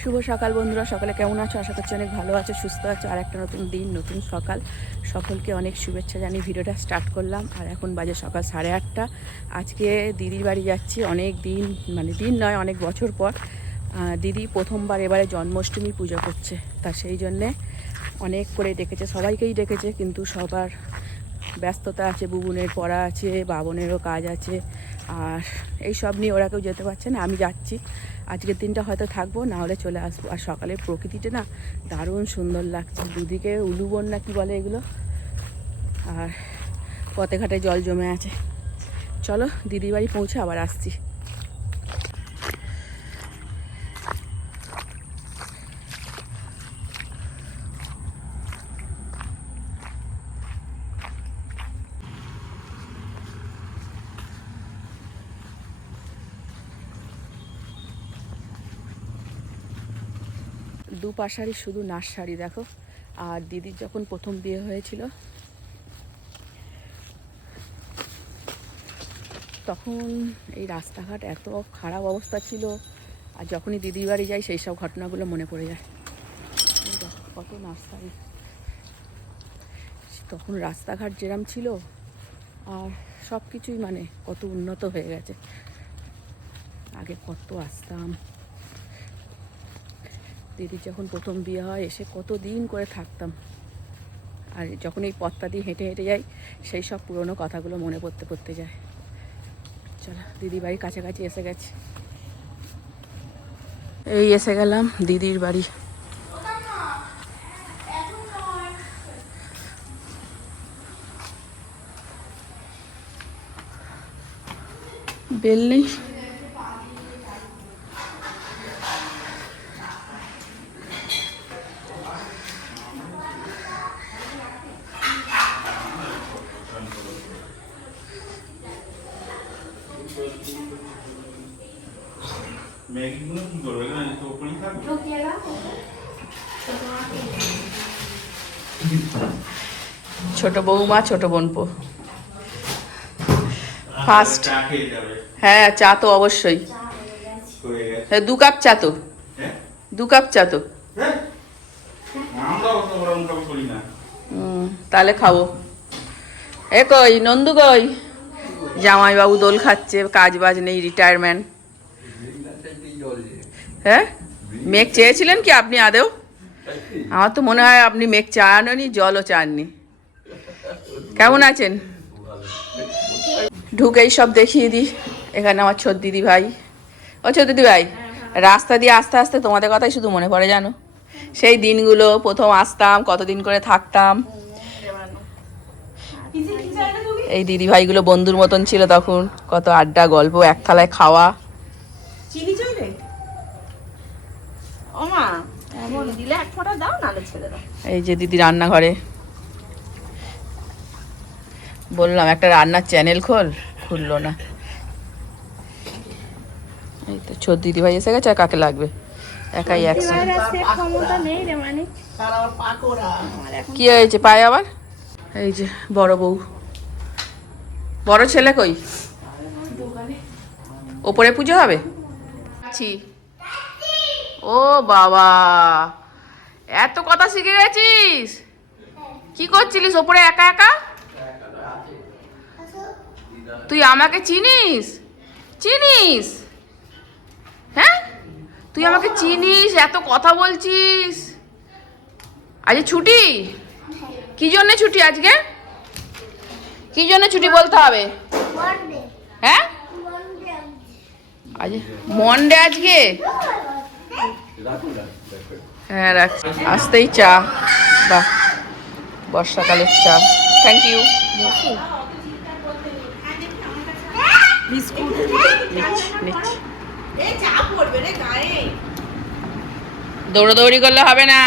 শুভ সকাল বন্ধুরা, সকালে কেমন আছো? আশা করছি অনেক ভালো আছো, সুস্থ আছো। আর একটা নতুন দিন, নতুন সকাল। সকলকে অনেক শুভেচ্ছা জানিয়ে ভিডিওটা স্টার্ট করলাম। আর এখন বাজে সকাল সাড়ে আটটা। আজকে দিদির বাড়ি যাচ্ছি অনেক দিন মানে দিন নয়, অনেক বছর পর। দিদি প্রথমবার এবারে জন্মাষ্টমী পুজো করছে। তা সেই জন্যে অনেক করে ডেকেছে, সবাইকেই ডেকেছে, কিন্তু সবার ব্যস্ততা আছে, বুবুনের পড়া আছে, বাবনেরও কাজ আছে। আর এই সব নিয়ে ওরা কেউ যেতে পারছে না। আমি যাচ্ছি। আজকের দিনটা হয়তো থাকব না হলে চলে আসব। আর সকালের প্রকৃতিটা না দারুণ সুন্দর লাগছে। দুদিকে উলুবন না কি বলে এগুলো? আর পথে ঘাটে জল জমে আছে। চলো দিদির বাড়ি পৌঁছে আবার আসছি। দুপাশারই শুধু নার্সারি, দেখো। আর দিদির যখন প্রথম বিয়ে হয়েছিল, তখন এই রাস্তাঘাট এত খারাপ অবস্থা ছিল, আর যখনই দিদির বাড়ি যাই, সেই সব ঘটনাগুলো মনে পড়ে যায়। কত নার্সারি। তখন রাস্তাঘাট যেরাম ছিল, আর সব কিছুই মানে কত উন্নত হয়ে গেছে। আগে কত আসতাম দিদির যখন প্রথম বিয়ে হয়, এসে কত দিন করে থাকতাম। আর যখন এই পথটা দিয়ে হেঁটে হেঁটে যাই, সেই সব পুরনো কথাগুলো মনে পড়তে পড়তে যায়। চলো দিদি বাড়ির কাছাকাছি এসে গেছে। এই এসে গেলাম দিদির বাড়ি। বেল নেই। ম্যাগিগুলো কি করবে না তো ওপরেই থাকবে ছোট বৌমা ছোট বোনপো। যাবে। হ্যাঁ চা তো অবশ্যই। হ্যাঁ, দু কাপ চা তো। হ্যাঁ? দু কাপ চা তো। হ্যাঁ? তাহলে খাব। এ কই নন্দু কই? জামাইবাবু দোল খাচ্ছে কাজ বাজ নেই রিটায়ারমেন্ট হ্যাঁ? মেঘ চেয়েছিলেন কি আপনি আদেও আমার তো মনে হয় আপনি মেঘ চাননি জলও চাননি। কেমন আছেন? ঢুকেই সব দেখিয়ে দিই। এখানে আমার ছোট দিদি ভাই। ও ছোট দিদি ভাই, রাস্তা দিয়ে আস্তে আস্তে তোমাদের কথাই শুধু মনে পড়ে জানো? সেই দিনগুলো, প্রথম আসতাম, কতদিন করে থাকতাম। এই দিদি ভাইগুলো বন্ধুর মতন ছিল তখন, কত আড্ডা, গল্প এক থালায় খাওয়া। ও দিলে এক ফোঁটা দাও নালে ছেড়ে দাও। এই যে দিদি রান্নাঘরে। বললাম একটা রান্নার চ্যানেল খোল খুললো না। এই তো ছোট দিদি ভাই এসে গেছে আর কাকে লাগবে? একাই রে মানে। কি হয়েছে? পায়ে আবার? এই যে বড় বউ। বড় ছেলে কই? ওপরে পুজো হবে? আছি। ও বাবা এত কথা শিখে গেছিস? কি করছিলিস ওপরে একা একা? তুই আমাকে চিনিস? চিনিস? হ্যাঁ? তুই আমাকে চিনিস এত কথা বলছিস? আজ ছুটি? কি জন্য ছুটি আজকে? কি জন্য ছুটি বলতে হবে? হ্যাঁ? আজ। মন্ডে আজকে? হ্যাঁ রাখছি আসতেই চা। বাহ বর্ষাকালের চা। থ্যাংক ইউ বিস্কুট দৌড়াদৌড়ি করলে হবে না।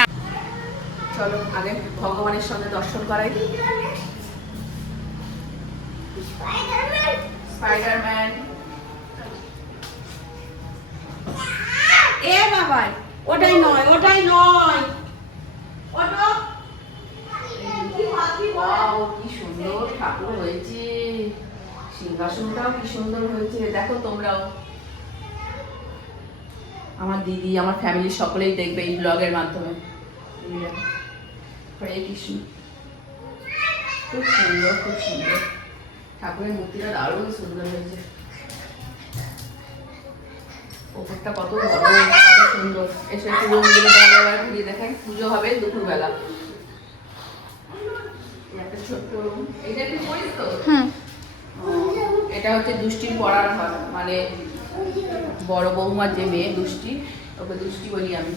চলো আগে ভগবানের সঙ্গে দর্শন করাই। স্পাইডারম্যান এ বাবা ওটাই নয় ওটাই নয়। ওয়াও, কি সুন্দর ঠাকুর হয়েছে। সিংহাসনটাও কি সুন্দর হয়েছে, দেখো তোমরাও। আমার দিদি, আমার ফ্যামিলির সকলেই দেখবে এই ব্লগের মাধ্যমে। হরে কৃষ্ণ। খুব সুন্দর খুব সুন্দর। ঠাকুরের মূর্তিটা দারুণ সুন্দর হয়েছে। ওপরটা কত বড়। সুন্দর। এসে একটু রুমগুলো তোমাদের এবার ঘুরিয়ে দেখাই। পুজো হবে দুপুরবেলা। একটা ছোট্ট রুম। এটা কি পড়িস তো? এটা হচ্ছে দুষ্টির পড়ার ঘর। মানে বড় বৌমার যে মেয়ে দুষ্টি ওকে দুষ্টি বলি আমি।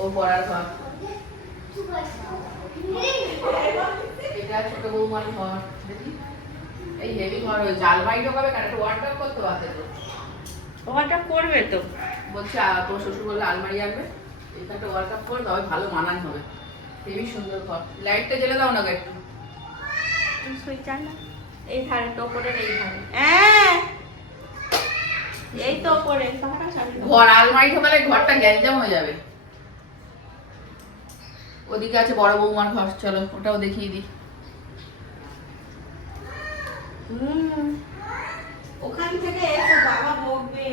ও পড়ার ঘর। এটা ছোট বৌমার ঘর। এই হেভি ঘর ওই জালমাই ঢোকাবে কারণ একটা ওয়ার্ড করতে আছে তো ওটা করবে তো। বলছে আ, তোর শ্বশুর বললে আলমারি আনবে। এটা একটা ওয়ার্ল্ড কাপ করে তবে ভালো মানান হবে। হেভি সুন্দর ঘর। লাইটটা জ্বেলে দাও না গো একটু। সুই চাল না? এই ধারে তো ওপরের এই ধারে। হ্যাঁ। এই তো ওপরে ঘর আলমারি ঢোকালে ঘরটা গ্যাঞ্জাম হয়ে যাবে। ওদিকে আছে বড় বৌমার ঘর চলো ওটাও দেখিয়ে দিই। হুম। ওখান থেকে এসো বাবা বকবে।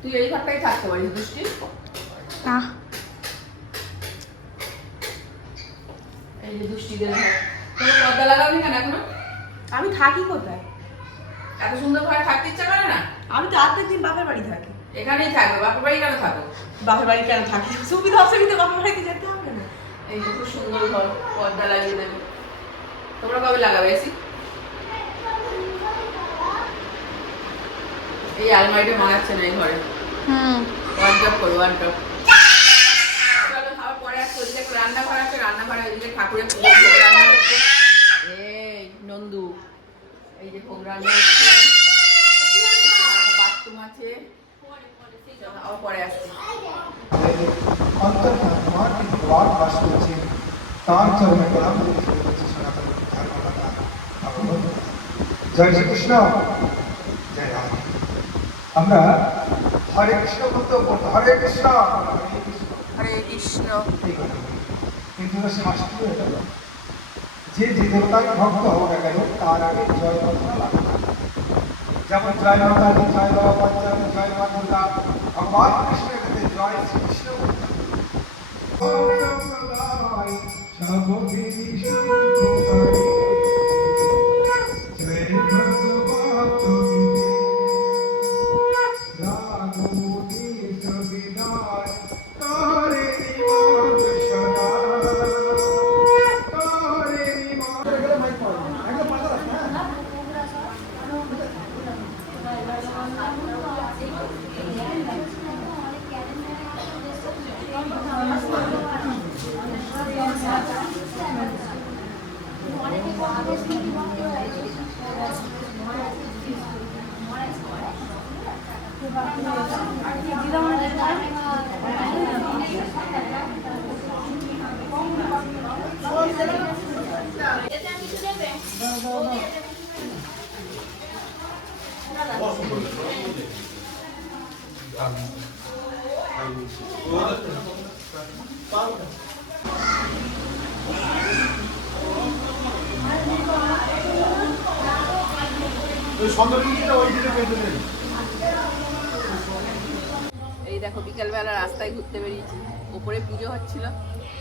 তুই এই ঘরটাই থাকতে পারিস দুষ্টি। না। এই যে দুষ্টিদের তুমি পর্দা লাগাওনি কেন এখনও? আমি থাকি কোথায়? এত সুন্দর ঘরে থাকতে ইচ্ছা করে না? আমি তো আর্ধেক দিন বাপের বাড়ি থাকি। এখানেই থাকবে বাপের বাড়ি কেন থাকো? বাপের বাড়ি কেন থাকি? সুবিধা অসুবিধা বাপের বাড়িতে যেতে হবে না। এই যে খুব সুন্দর ঘর পর্দা লাগিয়ে দেবে। তোমরা কবে লাগাবে এসি? এই আলমারিটা মানাচ্ছে না এই ঘরে। হুম। ওয়ান টপ করো ওয়ান টপ চলো খাওয়ার পরে আসছে। ওদিকে রান্নাঘর আছে রান্নাঘরে ওদিকে ঠাকুরের পুজো রান্না হচ্ছে। এই নন্দু। এই যে ভোগ রান্না হচ্ছে। বাথরুম আছে। আবার পরে আসছে। দ্বার তার চরণে প্রণাম সনাতন কথা। জয় রাম আমরা হরে কৃষ্ণ বলতে বলতে হরে কৃষ্ণ। হরে কৃষ্ণ। কিন্তু শাস্ত্র যে যে দেবতার ভক্ত হোক না কেন তার আগে জয় কথা লাগে যেমন জয় মাতা জয় বাবা পঞ্চায়েত জয় মা দুর্গা। ভগবান কৃষ্ণের কাছে জয় শ্রীকৃষ্ণ। বলতে 전도 끊기다 어디를 보이더니 দেখো, বিকেলবেলা রাস্তায় ঘুরতে বেরিয়েছি। ওপরে পুজো হচ্ছিল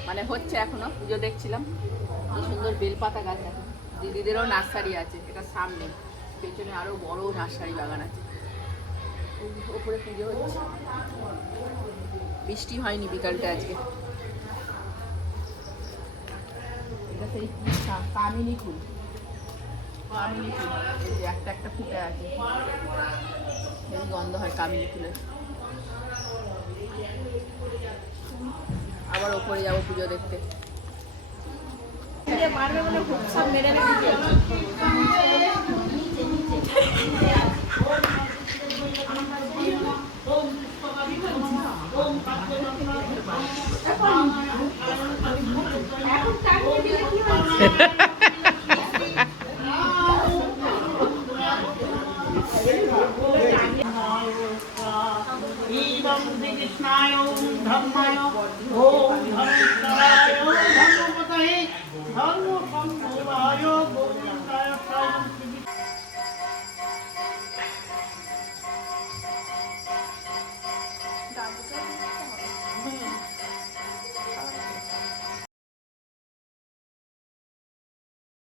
মানে হচ্ছে এখনও, পুজো দেখছিলাম। কি সুন্দর বেলপাতা গাছ আছে দিদিদেরও নার্সারি আছে, এটা সামনে। পেছনে আরও বড় নার্সারি বাগান আছে। ওপরে পুজো হচ্ছে। বৃষ্টি হয়নি বিকালটা আজকে। এটা সেই কামিনী ফুল। কামিনী ফুল। একটা একটা ফুটে আছে। গন্ধ হয় কামিনী ফুলের। আবার ওপরে যাব পুজো দেখতে। মেরে